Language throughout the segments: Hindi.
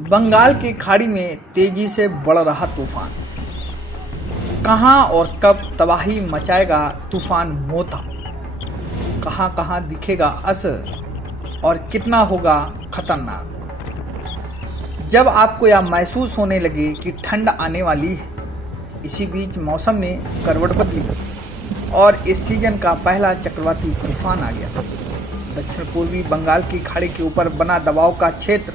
बंगाल की खाड़ी में तेजी से बढ़ रहा तूफान। कहां और कब तबाही मचाएगा तूफान मोता? कहां कहां दिखेगा असर और कितना होगा खतरनाक? जब आपको यह महसूस होने लगे कि ठंड आने वाली है, इसी बीच मौसम ने करवट बदली और इस सीजन का पहला चक्रवाती तूफान आ गया। दक्षिण पूर्वी बंगाल की खाड़ी के ऊपर बना दबाव का क्षेत्र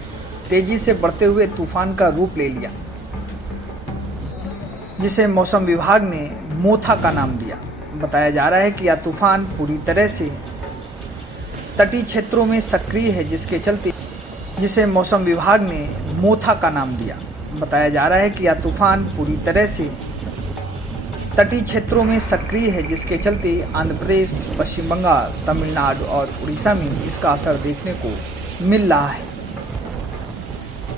तेजी से बढ़ते हुए तूफान का रूप ले लिया, जिसे मौसम विभाग ने मोथा का नाम दिया। बताया जा रहा है कि यह तूफान पूरी तरह से तटीय क्षेत्रों में सक्रिय है, जिसे मौसम विभाग ने मोथा का नाम दिया। बताया जा रहा है कि यह तूफान पूरी तरह से तटीय क्षेत्रों में सक्रिय है, जिसके चलते आंध्र प्रदेश, पश्चिम बंगाल, तमिलनाडु और उड़ीसा में इसका असर देखने को मिल रहा है।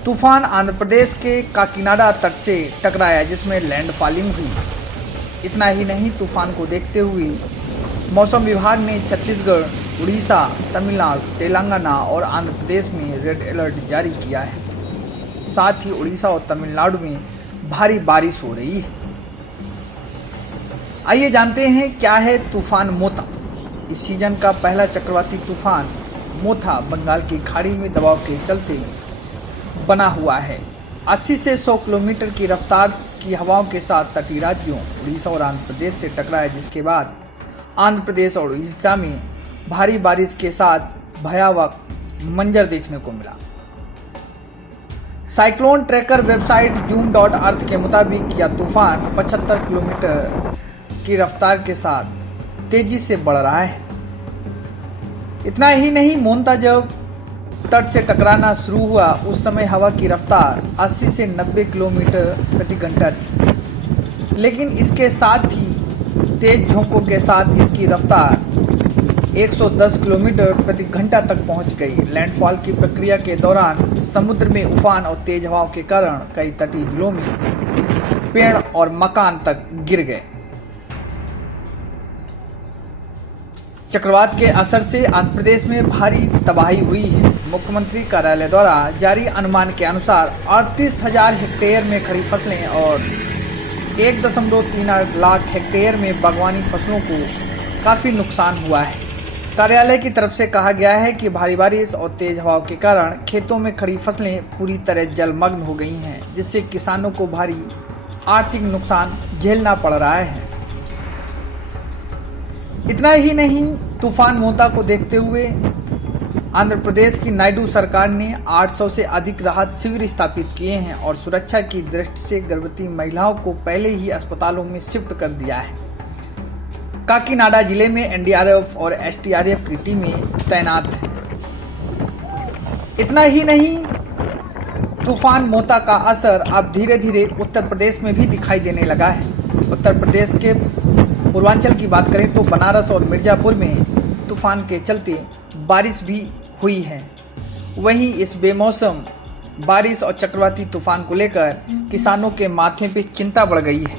तूफान आंध्र प्रदेश के काकीनाडा तट से टकराया, जिसमें लैंडफॉलिंग हुई। इतना ही नहीं, तूफान को देखते हुए मौसम विभाग ने छत्तीसगढ़, उड़ीसा, तमिलनाडु, तेलंगाना और आंध्र प्रदेश में रेड अलर्ट जारी किया है। साथ ही उड़ीसा और तमिलनाडु में भारी बारिश हो रही है। आइए जानते हैं क्या है तूफान मोता। इस सीजन का पहला चक्रवाती तूफान मोथा बंगाल की खाड़ी में दबाव के चलते बना हुआ है। 80 से 100 किलोमीटर की रफ्तार की हवाओं के साथ तटीय राज्यों उड़ीसा और आंध्र प्रदेश से टकराया, जिसके बाद आंध्र प्रदेश और उड़ीसा में भारी बारिश के साथ भयावह मंजर देखने को मिला। साइक्लोन ट्रैकर वेबसाइट zoom.earth के मुताबिक यह तूफान 75 किलोमीटर की रफ्तार के साथ तेजी से बढ़ रहा है। इतना ही नहीं, मोंता जब तट से टकराना शुरू हुआ, उस समय हवा की रफ्तार 80 से 90 किलोमीटर प्रति घंटा थी, लेकिन इसके साथ ही तेज झोंकों के साथ इसकी रफ्तार 110 किलोमीटर प्रति घंटा तक पहुंच गई। लैंडफॉल की प्रक्रिया के दौरान समुद्र में उफान और तेज हवाओं के कारण कई तटीय जिलों में पेड़ और मकान तक गिर गए। चक्रवात के असर से आंध्र प्रदेश में भारी तबाही हुई है। मुख्यमंत्री कार्यालय द्वारा जारी अनुमान के अनुसार 38,000 हेक्टेयर में खड़ी फसलें और 1.38 लाख हेक्टेयर में बागवानी फसलों को काफ़ी नुकसान हुआ है। कार्यालय की तरफ से कहा गया है कि भारी बारिश और तेज हवाओं के कारण खेतों में खड़ी फसलें पूरी तरह जलमग्न हो गई हैं, जिससे किसानों को भारी आर्थिक नुकसान झेलना पड़ रहा है। इतना ही नहीं, तूफान मोता को देखते हुए आंध्र प्रदेश की नायडू सरकार ने 800 से अधिक राहत शिविर स्थापित किए हैं और सुरक्षा की दृष्टि से गर्भवती महिलाओं को पहले ही अस्पतालों में शिफ्ट कर दिया है। काकीनाडा जिले में एनडीआरएफ और एसडीआरएफ की टीमें तैनात हैं। इतना ही नहीं, तूफान मोता का असर अब धीरे धीरे उत्तर प्रदेश में भी दिखाई देने लगा है। उत्तर प्रदेश के पूर्वांचल की बात करें तो बनारस और मिर्जापुर में तूफान के चलते बारिश भी हुई है। वहीं इस बेमौसम बारिश और चक्रवाती तूफान को लेकर किसानों के माथे पे चिंता बढ़ गई है।